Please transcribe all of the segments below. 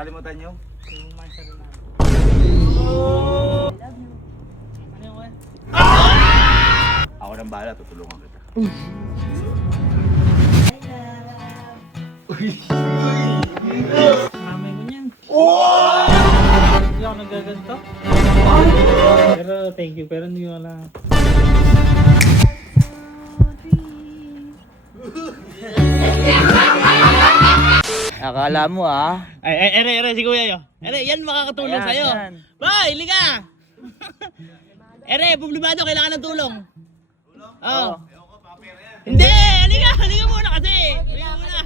Nakalimutan nyo? Yung mansa rin namin. I love you. Ano yung kuya? Ako nang bahala, tutulungan kita. Mamay mo niyan. Hindi ako nagaganto. Pero thank you, pero hindi ko alam. Akala mo Ay, ere, si kuya yo. Ere, yan makakatulong Ayan, sa'yo. yan. Boy, liga! Ere, problemado, kailangan ng tulong. Oo. Hindi, halika muna kasi. Halika muna.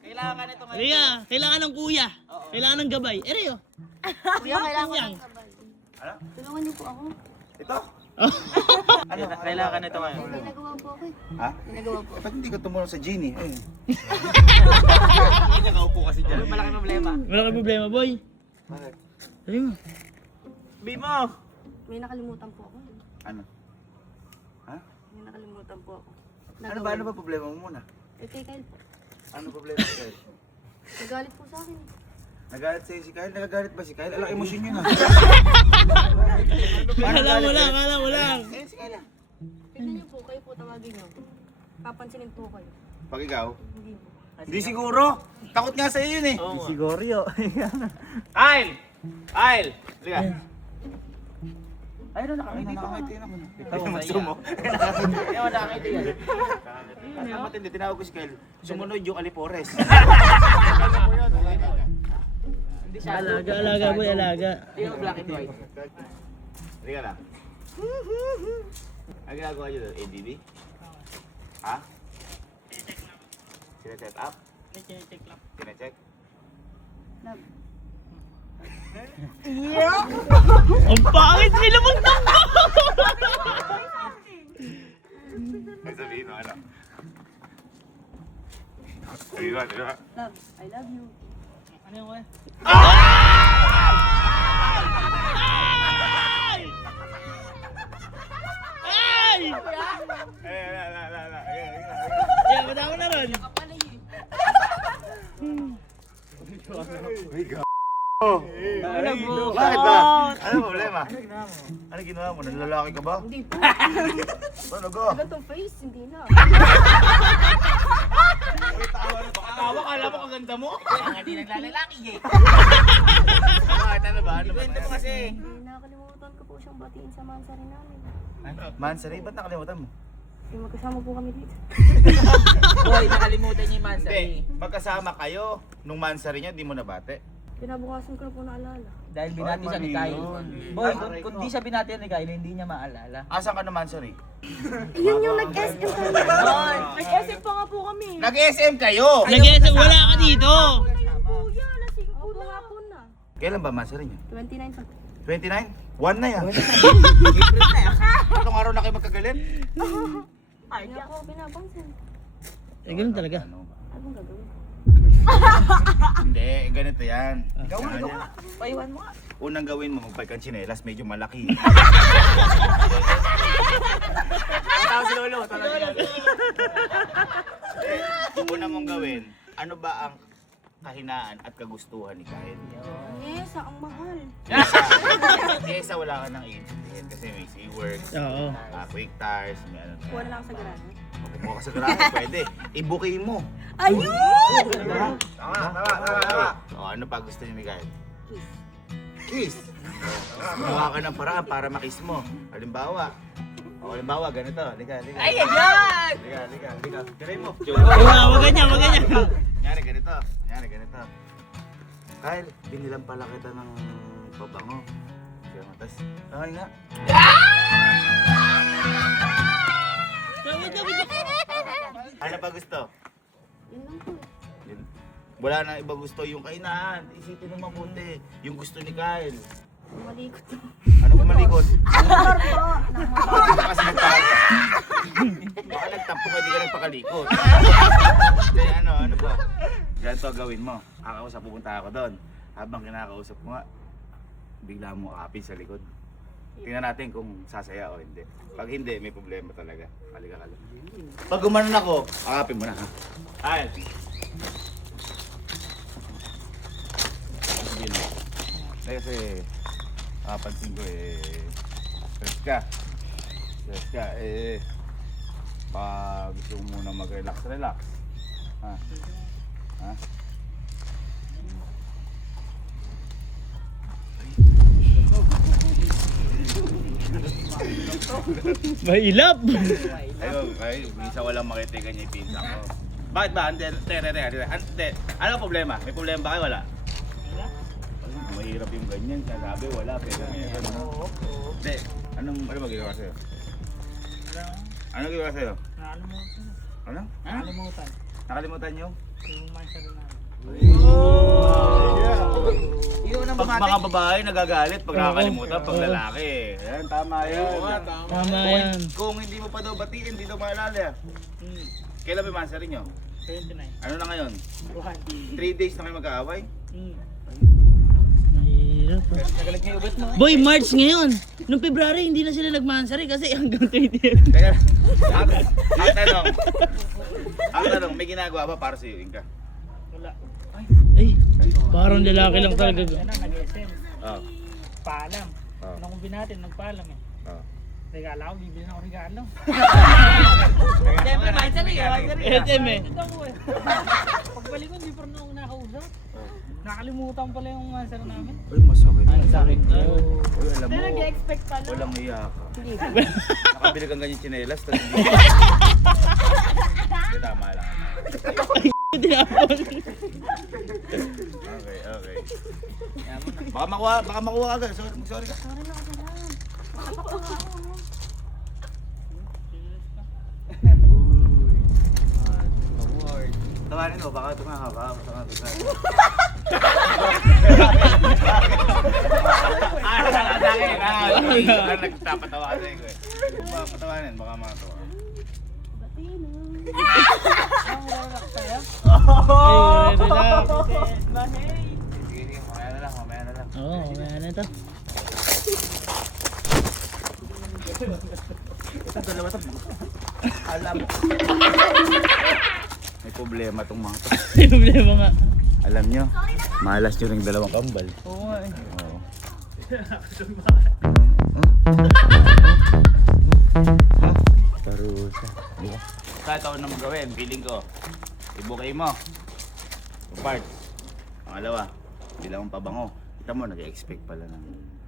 Kailangan ka nito Halika, kailangan ng kuya. Kailangan ng gabay. Ere yo. Kuya, kailangan ko Yan. ng sabay. Tulungan niyo po ako. Ito? Kailangan ka nito ngayon. May nagawa po ako eh. Ha? May nagawa po. Ba't hindi ko tumulong sa Genie? Eh. Hindi nakaupo kasi dyan. Malaki problema. Walang problema, boy. Bakit? Sabi mo. Bimo! May nakalimutan po ako. Ano? Ha? May nakalimutan po ako. Ano ba problema mo muna? Eh, kay Kyle po. Ano problema si Kyle? Nagalit po sa akin. Nagalit sa'yo si Kyle? Nagagalit ba si Kyle? Alang emosyon yun ha. Kala mo lang. Eh, si Kyle. Tignan niyo po, kayo po tawagin niyo. Papansinin po kayo. Pag ikaw? Hindi po. Hindi siguro. Takot nga sa'yo yun eh. Siguro yun. Ail! Ail! Liga. Ay, nakakita Nakakangiti na ako. Ikaw, Ikaw masaya. sumo. Ayaw, nakakita yan. Ang matindi, tinawag ko si Kyle. Sumunod yung Alipores. Hindi siya. Alaga, boy, alaga. Hindi yung black and white. Liga na. Ang ginagawa nyo doon? ADB? Ha? Sina-set up? Check lang. Sina-check? Love. Ang pangit nila magtakbo! Ay, sabihin mo, ano? Sabihin mo. Love. I love you. Ano yung kuya? Ay! Yan, madama na ron. Bakit ba? Ano problema? Ano ginawa mo? Nanlalaki ka ba? Hindi po. Ano go? Gantong face, hindi na. Tawa ka, alam mo kaganda mo? Kaya hindi naglalalaki eh. Bakit ano ba? Ano ba? Kwento mo kasi. Nakalimutan ko po siyang batiin sa mansa rin namin. Mansari, ba't nakalimutan mo? Eh, magkasama po kami dito. Boy, nakalimutan niya yung mansa. Hindi, magkasama kayo. Nung mansari niya, di mo nabate. Pinabukasan ko na po naalala. Dahil binati siya ni Kyle. Boy, kung di siya binati ni Kyle, hindi niya maalala. Asan ka na mansari? Yun yung nag-SM kami. Nag-SM pa nga po kami. Nag-SM kayo! Nag-SM, wala ka dito! Kuya, lasing po na hapon na. Kailan ba mansari niya? 29 pa. 29? 1 na yan. Anong araw na kayo magkagalit? Hindi ako pinapansin. Eh, ganun talaga. Ano ba? Anong gagawin? Hindi, ganito yan. Gawin mo. Paiwan mo nga. Unang gawin mo, magpay kang tsinelas, medyo malaki. Tawag si Lolo. Una mong gawin, ano ba ang kahinaan at kagustuhan ni Kyle? Yes, ang mahal. Kesa wala ka nang iintindihin kasi may SeaWorks, Oo. Quick Tires, may ano. Kuha na lang sa garahe. Kumuha ka sa garahe, pwede. I-booking mo. Ayun! Tama. O, ano pa gusto niyo ni Kyle? Kiss. Gumawa ka ng paraan para makiss mo. Halimbawa, ganito. Liga. Ay, yan! Liga. Kiray mo. Wag ganyan. Nyari ganito. Kyle, binilang pala kita ng pabango. Kaya mo, tas, okay nga. Ano pa gusto? Yun lang po. Yun. Wala na iba gusto yung kainahan. Isipin mo mabuti. Yung gusto ni Kyle. Malikot po. Ano kung malikot? Motor po. Bakit ka kasi nagpakalikot? Baka nagtampo ka, di ka nagpakalikot. Kaya ano ba? Ganito ang gawin mo. Pupunta ako doon. Habang kinakausap ko nga, bigla mo akapin sa likod. Tingnan natin kung sasaya o hindi. Pag hindi, may problema talaga. Halika. Pag gumanon ako, akapin mo na ha. Ay! Kasi, nakapansin ko stress ka, pag gusto mo muna mag-relax. Ha? Mahilap! Ayun, minsan walang makita ganyan yung pinsan ko. Bakit ba? Ante, ano problema? May problema ba kayo? Wala? Mahirap yung ganyan. Sabi, wala. Pero meron. Hindi. Ano magagawa sa'yo? Ano gagawa sa'yo? Nakalimutan. Ano? Nakalimutan. Nakalimutan yung? Yung mindset namin. Yun ang Pag bumati. mga babae nagagalit pag nakakalimutan, pag Oo. lalaki. Yan, tama yan. Tama yan. Kung hindi mo pa daw batiin, hindi daw maalala. Kailan may mansari nyo? 29. Ano na ngayon? 1. 3 days na kayo mag-aaway? Mahirap. Nagalit niya yung ubat mo. Boy, March ngayon. Noong February, hindi na sila nagmansari kasi hanggang 20. Teka, ang tanong, may ginagawa ba para sa iyo, Inka? Wala. Ay, parang lalaki lang talaga. Ano, nag-SM. Oo. Paalam. Oo. Ano kung binatin, nagpaalam eh. Oo. Regalo ako, bibili na ako regalo. Siyempre, mindset eh. SM eh. Ito ako eh. Pagbalik ko, hindi pa rin ako nakausap. Nakalimutan pala yung answer namin. Uy, masakit. Sakit. Uy, alam mo, Nag-expect pala. walang iya ka. Nakabili kang ganyan tsinelas, tapos hindi. Hindi, tama lang. Tinapon. Okay. Baka makuha ka agad. Sorry ka. Tawanin mo, baka tumaha ka. Nagtapatawa ka sa'yo eh. Baka patawanin, baka matawa. Ay, relax. Sige, mamaya na lang. Oo, mamaya na to. Ito, dalawa to. Alam. May problema tong mga to. May problema nga. Alam nyo, malas nyo rin dalawang kambal. Oo nga eh. Oo. Tarusa. Diba? Kahit ako naman gawin, feeling ko. Ibukay mo. Part. Pangalawa, bilang mong pabango. Kita mo, nag-expect pala ng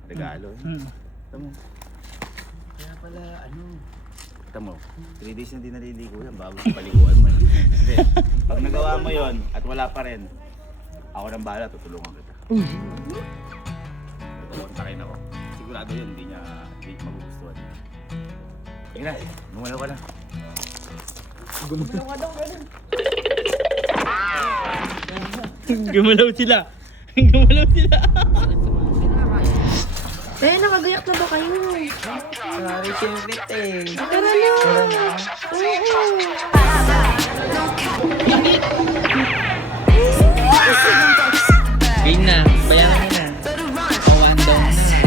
regalo. Kita mo. Kaya pala, Kita mo, 3 days na di naliligo yan bago sa paliguan mo. Hindi. Pag nagawa mo yon at wala pa rin, ako nang bahala, tutulungan kita. Kontakin ako. Sigurado yun, hindi niya magugustuhan. Sige na, gumalaw ka na. Gumalaw sila. Gumalaw sila. Eh, nakagayak na ba kayo? Sorry, siyempre eh. Tara na. Game na. Bayaran mo na. O, one down na.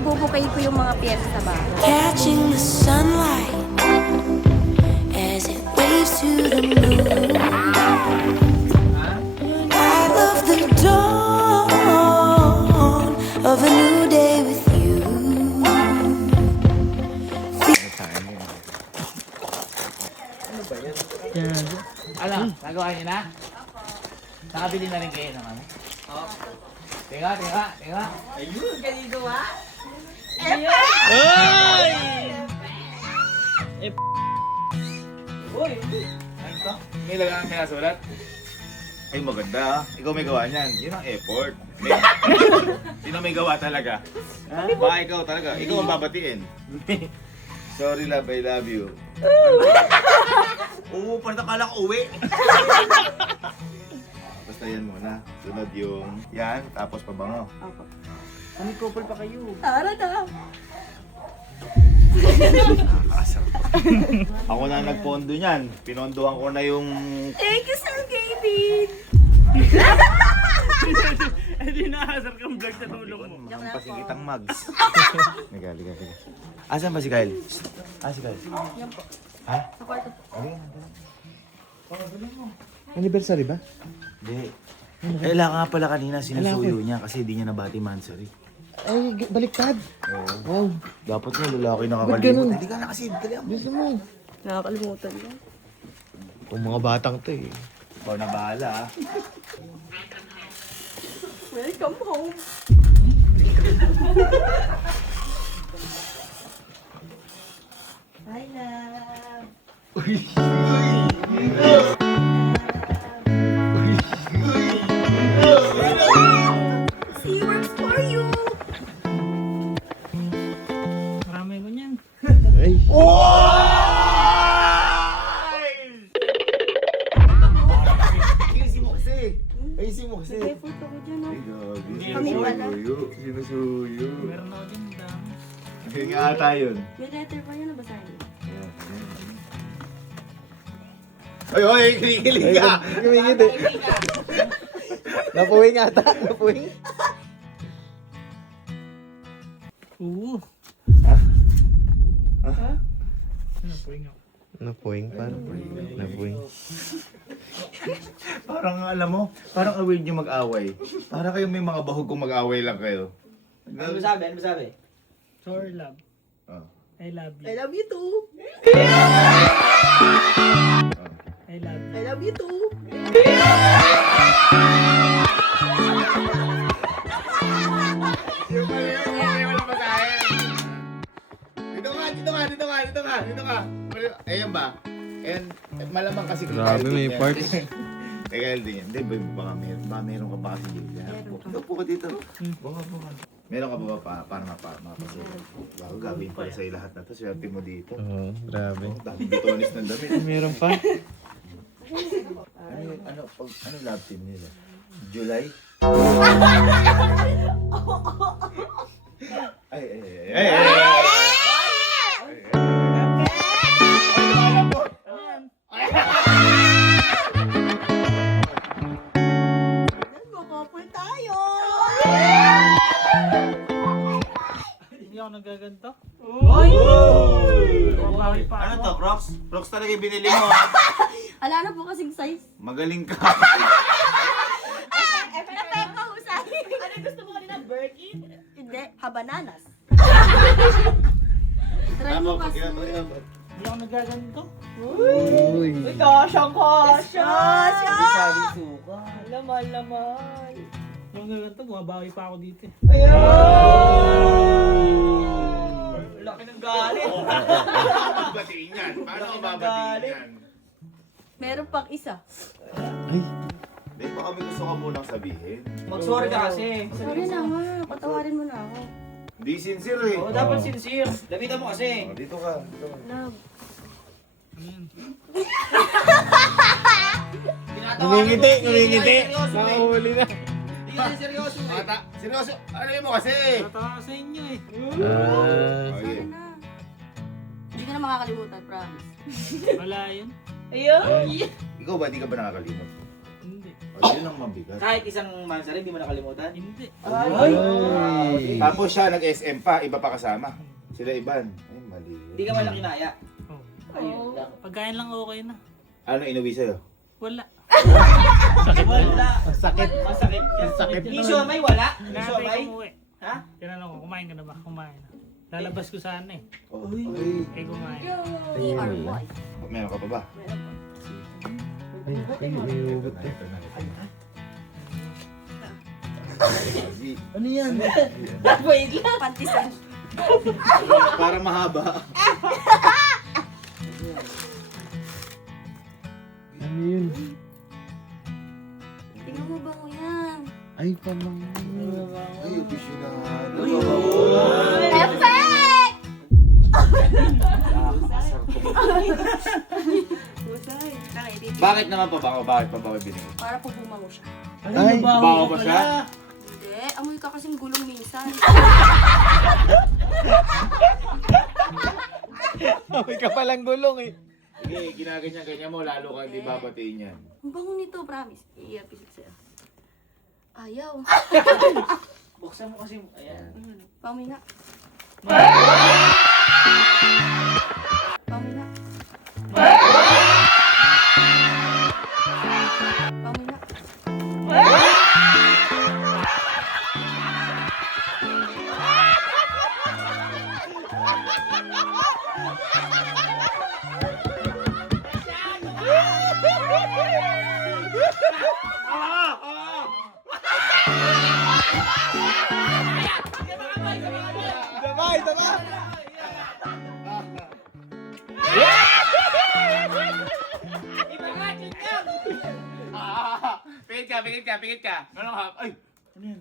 Ibubukay ko yung mga piyesa sa bahay. Catching the sunlight as it waves to the moon. I love the dawn of a new day with you. Yan. Ano? Nagawa niyo na? Nakabili na rin kayo ng ano? Oo. Tinga. Ayun, ganito ba? Oy! Uy! Ano to? May nasulat? Ay maganda ah. Ikaw may gawa niyan. Yun ang effort. Sino may gawa talaga? Baka ikaw talaga. Ikaw ang babatiin. Sorry love, I love you. Oo, parang nakala ko uwi. Basta yan muna. Sunod yung yan, tapos pabango. Kami couple pa kayo. Tara na. Asar. Ako na nagpondo niyan. Pinondohan ko na yung... Thank you, Sir Gavin. Hindi nakasar kang vlog sa tulong mo. Mga pasigitang mugs. Liga. Asan ba si Kyle? Si Kyle. Ha? Sa kwarto po. Anniversary ba? Hindi. Kailangan nga pala kanina sinusuyo niya kasi di niya nabati mansari. Ay, baliktad. Oo. Wow. Dapat nga lalaki ganun? nakakalimot. Hindi ka na kasi, dali ako. Gusto mo. Nakakalimutan yan. Kung mga batang to eh. Ikaw na bahala ha. Welcome home. Hi, love. See, works for you. Marami ko niyan. Ay. Ayusin mo kasi. Ayusin mo kasi. Nag-effort ako dyan, oh. Ay, gabi. Kami pala. Sinusuyo. Meron ako dyan, dami. Kaya nga ata yun. May letter pa yun, nabasahin mo. Ay, oy, kinikilig ka. Kumingit eh. Napuwing ata. Napuwing. Oo. Ano po yung Napuwing pa. Napuwing. Parang alam mo, parang aware nyo mag-away. Parang kayo may mga bahog kung mag-away lang kayo. Ano masabi? Ano masabi? Sorry, love. Oh. I love you. I love you too. I love you. I love you too. Yung pala yun, okay, wala masahin. Dito ka. Ayan ba? And malamang kasi kung Grabe, tayo may din yan. parts. Teka, din yan. Hindi, baka meron ka pa kasi dito. Upo ka dito. Baka. Meron ka ba para mapasilip? Bago gagawin pala sa'yo lahat na to. Swerte mo dito. Oo, grabe. Dami bitonis ng damit. Meron pa? Ano love team nila? July? Ay. Magkakapul tayo. Hindi ako nagaganto. Ano to, Crocs? Crocs talaga yung binili mo. Ala na po kasing size. Magaling ka. Nakakahusay. Ano gusto mo kanina? Birkin? Hindi, habananas. Try mo kasi. Hindi ako nagaganto. Uy. Kasya! Sabi suka. Laman. Yung nagaganto, gumabawi pa ako dito eh. Laki ng galit. Batiin yan. Paano ka babatiin yan? Meron pang isa. Ay. Hindi, baka may gusto ka munang sabihin. Mag-sorry ka kasi. Sorry na nga, patawarin mo na ako. Hindi sincere eh. Oo, dapat sincere. Lapitan mo kasi. Oh, dito ka. Love. Ngumingiti. Nakahuli na. Hindi ka seryoso eh. Mata, seryoso. Ano mo kasi? Tatawa ko sa inyo eh. Okay. Sorry na. Hindi ka na makakalimutan, promise. Wala yun. Ikaw ba, di ka ba nakakalimot? Hindi. O, yun ang mabigat. Kahit isang mansari, hindi mo nakalimutan. Hindi. Ay. Tapos siya nag-SM pa, iba pa kasama. Sila Iban. Ay, mali. Hindi ka malang kinaya. Oh. Ayun lang. Pagkain lang okay na. Ano inuwi sa'yo? Wala. Wala. Sakit. Masakit. Sakit. Mission may wala. Hinahantay Mission may. ko umuwi. Ha? Tinanong ko, kumain ka na ba? Kumain na. Lalabas ko sana eh. Oh, Eh kumain. We are boys. meron ka pa ba? Ay, iugot eh. Ito na. Ano yan? Wait lang. Pantisan. Para mahaba. Ano yun? Tingnan mo ba mo yan? Ay, pamang. Ay, aficionado. Perfect! Husay. Nakaitit. Bakit naman pa ba ako? Bakit pa ba ako binili? Para po bumango siya. Ay, Bawa ba siya? Hindi, amoy ka kasing gulong minsan. May ka palang gulong eh. Sige, ginaganyan-ganyan mo, lalo kang hindi babatiin yan. Ang bango nito, promise. Iiyapisit sa'yo. Ayaw. Buksan mo kasi. Ayan. Pamina. Pamina. ito ba? Pikit ka. Ganun ka. Ay, ano yan?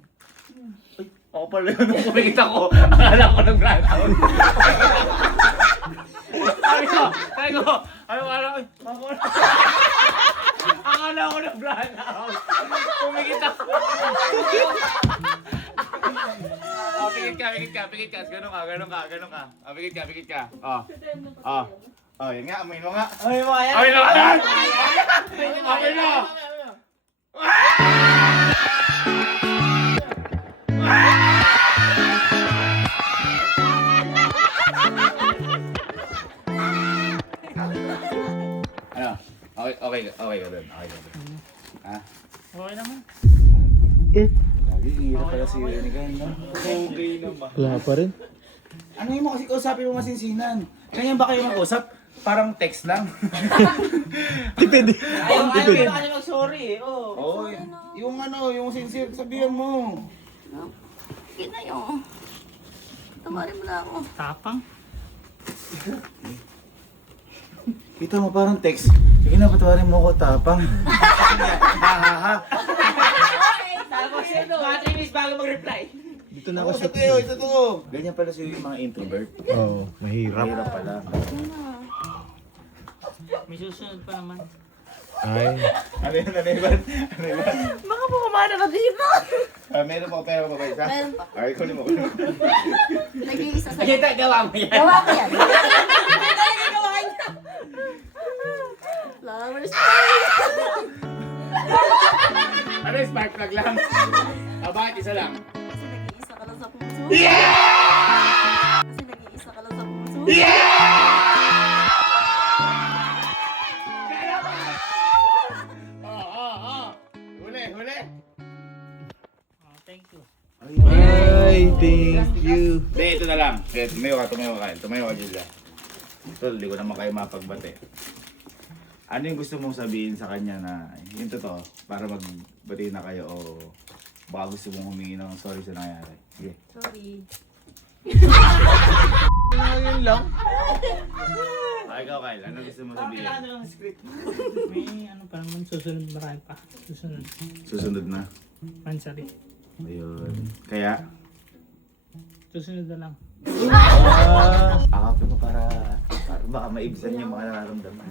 Ay, ako pala yun. Nung kumikit ako, akala ko nag-run out. Sabi ko, akala ko nag-run out. Kumikit ako. Oh, pikit ka. Ganun ka. Oh, pikit ka. Oh, yun nga, amoy mo nga. Ay, mo yan. Amoy mo nga! Amoy mo! Ano? Okay ka dun. Ha? Okay naman. Lagi, hirap pala si Renigan, no? Okay naman. Wala pa rin. Ano yung mga kausapin mo masinsinan? Ganyan ba kayo mag-usap? Parang text lang. Ayaw na kasi mag-sorry eh. Oo, yung sincere, sabihan mo. Okay na yun. Tamarin mo na ako. Tapang. Kita mo parang text. Sige na, patawarin mo ako, tapang. Tapos ito, 3 minutes bago mag-reply. Dito na Ako ako sa sa... tuyo, ito to. Ganyan pala sila yung mga introvert. Oo, mahirap. Mahirap pala. May susunod pa naman. Ay. Ano yun? Baka po kumana ka dito. Meron pa pera pa ba isa? Meron pa. Ay, kunin mo. Nag-iisa sa... Ay, gawa mo yan. Gawa ko yan. Hindi talaga gawa niya. Flowers. Ano yung spark plug lang? Bakit isa lang? Kasi nag-iisa ka lang sa puso. Kasi nag-iisa ka lang sa puso. Huli. Thank you. Ay, thank you. Hindi, ito na lang. Tumayo ka, Julia. Tol, hindi ko naman kayo mapagbate. Ano yung gusto mong sabihin sa kanya na yung totoo para magbati na kayo o baka gusto mong humingi ng sorry sa nangyari? Sige. Sorry. Yun lang. Ikaw, Kyle, ano gusto mong sabihin? Kailangan na lang ng script. May ano pa naman, susunod marami pa. Susunod na. Mansari. Ayun. Kaya, Susunod na lang. akapin mo para baka maibsan yung mga nararamdaman.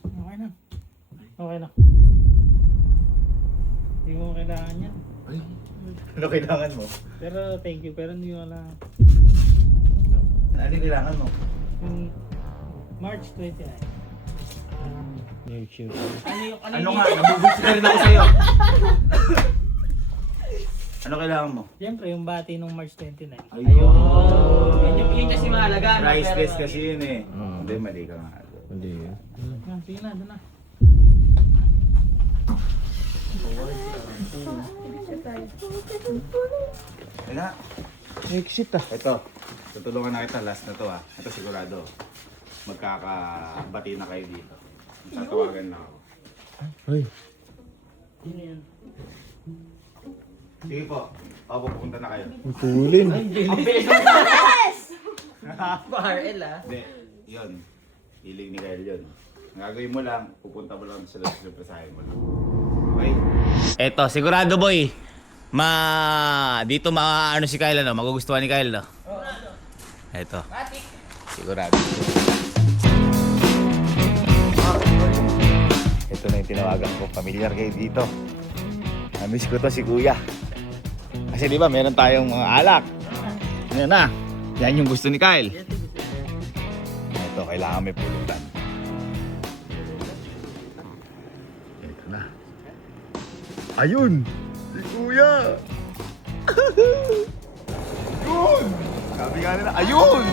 Okay na. Okay na. Hindi mo kailangan yan. Ay, ano kailangan mo? Pero thank you. Pero hindi ko alam. Ano yung kailangan mo? Yung March 29. Next year. Ano nga? Nabubusin na rin ako sa'yo. Ano kailangan mo? Siyempre, yung bati nung March 29. Ayun. Yun kasi mahalaga. Priceless kasi yun eh. Hindi, mali ka nga. Hindi yun. Sige na, doon na. Kaya, Exit ah. ito. Tutulungan na kita. Last na to ah. Ito sigurado. Magkakabati na kayo dito. Tatawagan na ako. Ay. Yun yan. Sige po. Ako pupunta na kayo. Tulin. Bar-el ah. Hindi. Yun. Hiling ni Kyle yun. Ang gagawin mo lang, pupunta mo lang sila sa surpresahin mo lang. Okay? Eto, sigurado boy. Dito ano si Kyle, no? Magugustuhan ni Kyle, no? Eto. Sigurado. Ito na yung tinawagan ko. Familiar kayo dito. Namiss ko to si Kuya. Kasi di ba meron tayong mga alak. Yan na. Yan yung gusto ni Kyle. Ito, kailangan may pulutan. Ito na. Ayun! Si Kuya! Yun! Sabi nga nila, ayun!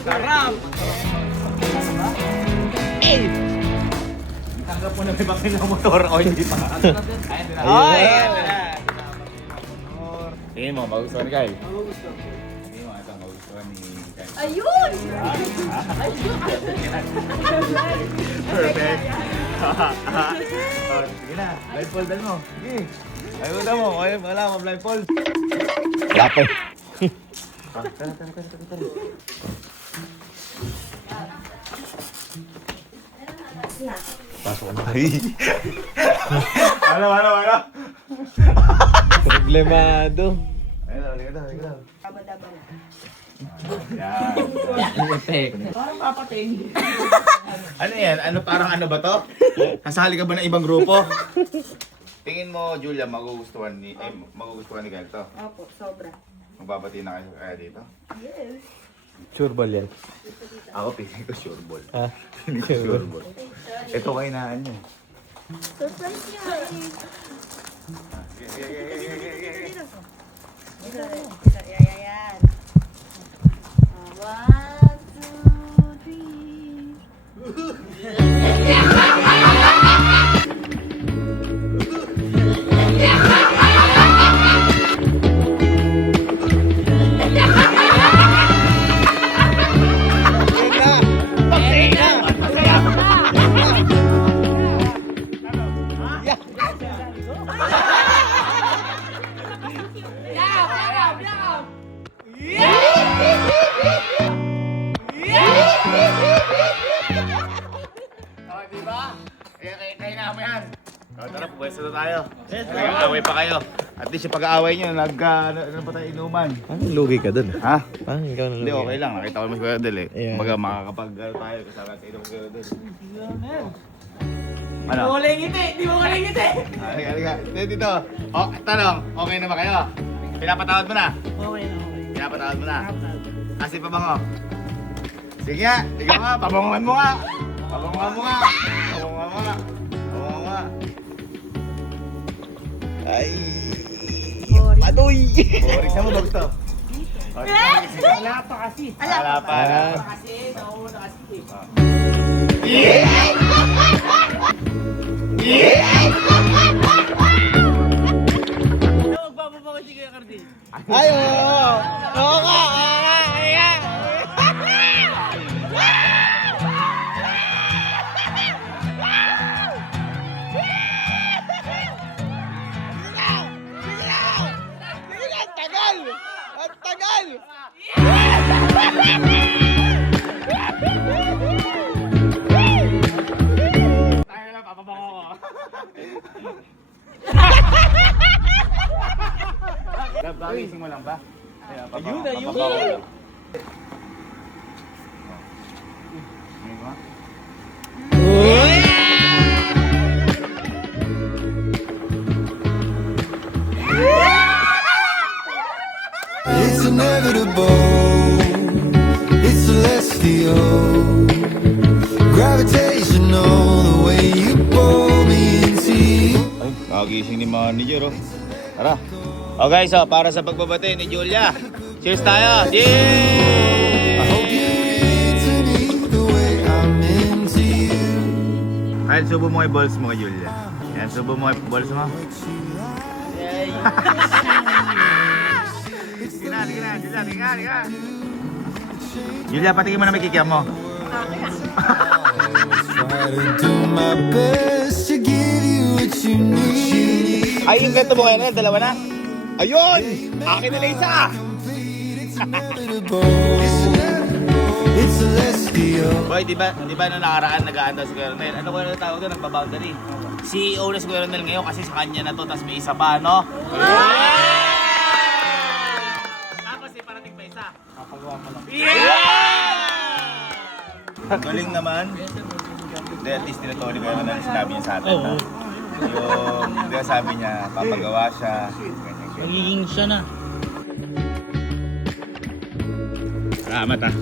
Sarap! Tanggap mo na may bakil ng motor o hindi pa. Ay! Tingin mo, magustuhan ni Kyle? Tingin mo, ito magustuhan ni Kyle. Ayun! Perfect. Oh, sige na, blindfoldan mo. Sige. Ayuda mo, wala mo blindfold. Lapay. Ano? Problemado. Ayun daw. Daba-daba na. Yan. Parang papating. Ano yan? Parang ano ba to? Kasali ka ba ng ibang grupo? Tingin mo, Julia, magugustuhan ni Kyle to. Opo, sobra. Magbabati na kayo kaya dito. Yes. Sure ball yan. Ako, piling ko sure ball. Ha? Piling ko sure ball. Ito kainaan niyo. Surprise niya Yan. 1, 2, 3. Oh, di ba? Kaya na mo yan. O, tara, pwesto na tayo. Nag-aaway pa kayo. At least yung pag-aaway nyo, ano pa tayo inuman? Parang lugi ka dun. Ha? Parang ikaw na Hindi, lugi. okay lang. Nakita ko naman si Kuya Del eh. Yeah. Kumbaga, makakapag tayo kasama sa ilong Kuya Del. Ano? Di mo kalingiti! Halika. Dito. O, tanong, okay na ba kayo? Pinapatawad mo na? Okay na, okay. Pinapatawad mo na? Kasi pabango. Sige nga, ikaw nga, pabanguhan mo nga. Pabanguhan mo nga. Pabanguhan mo nga. Pabanguhan mo nga. Ay. Patoy. Boring sa mo ba gusto? Wala pa kasi. Wala pa. Kasi, nauuna kasi. Magpapapako si Kuya Cardi. Ay, oo! Oo nga! Tayo na, papabango ko. Gagising mo lang ba? Ayun. Ayun ba? It's inevitable. It's celestial. Gravitational, the way you pull me into you. Ay, kagising ni manager oh. Tara. Oh guys, para sa pagbabate ni Julia. Cheers tayo. I Cheers! hope you're into me the way I'm into you. Kyle, subo mo yung balls mo kay Julia. Yan, subo mo yung balls mo. Sige na, Julia, sige na. Julia, patingin mo na may kikiam mo. Try to do my best to give you what you need. Ay, yung ganito mo kayo na, dalawa na. Ayun! Akin na lang isa! It's inevitable. It's celestial. Boy, di ba nung nakaraan nag-aanda si Kuya Ronel? Ano ko na tawag doon? Nagbaboundary. CEO na si Kuya Ronel ngayon kasi sa kanya na to, tapos may isa pa, no? Tapos parating pa isa. Kapagawa ko lang. Ang galing naman. Hindi, at least tinatawag ni Kuya Ronel, sinabi niya sa atin, Oo. ha? Yung, di ba sabi niya, papagawa siya. Ganyan. Magiging siya na. Salamat ah.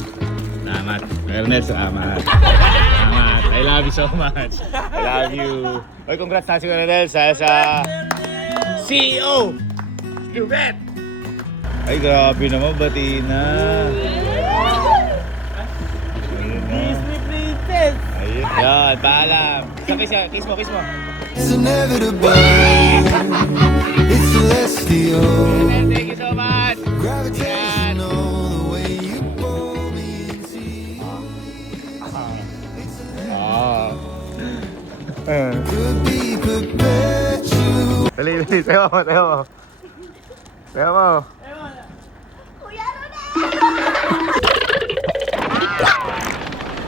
Salamat. Ernest, salamat. Salamat. I love you so much. I love you. Oy, congrats na si Ernest sa CEO. Stupid! Ay, grabe naman. Bati na. Disney Princess! Ayun. Yan, paalam. Kiss mo. It's inevitable. It's celestial. Thank you so much. Gravitational, the way you pull me Dali, sayo mo. Sayo mo.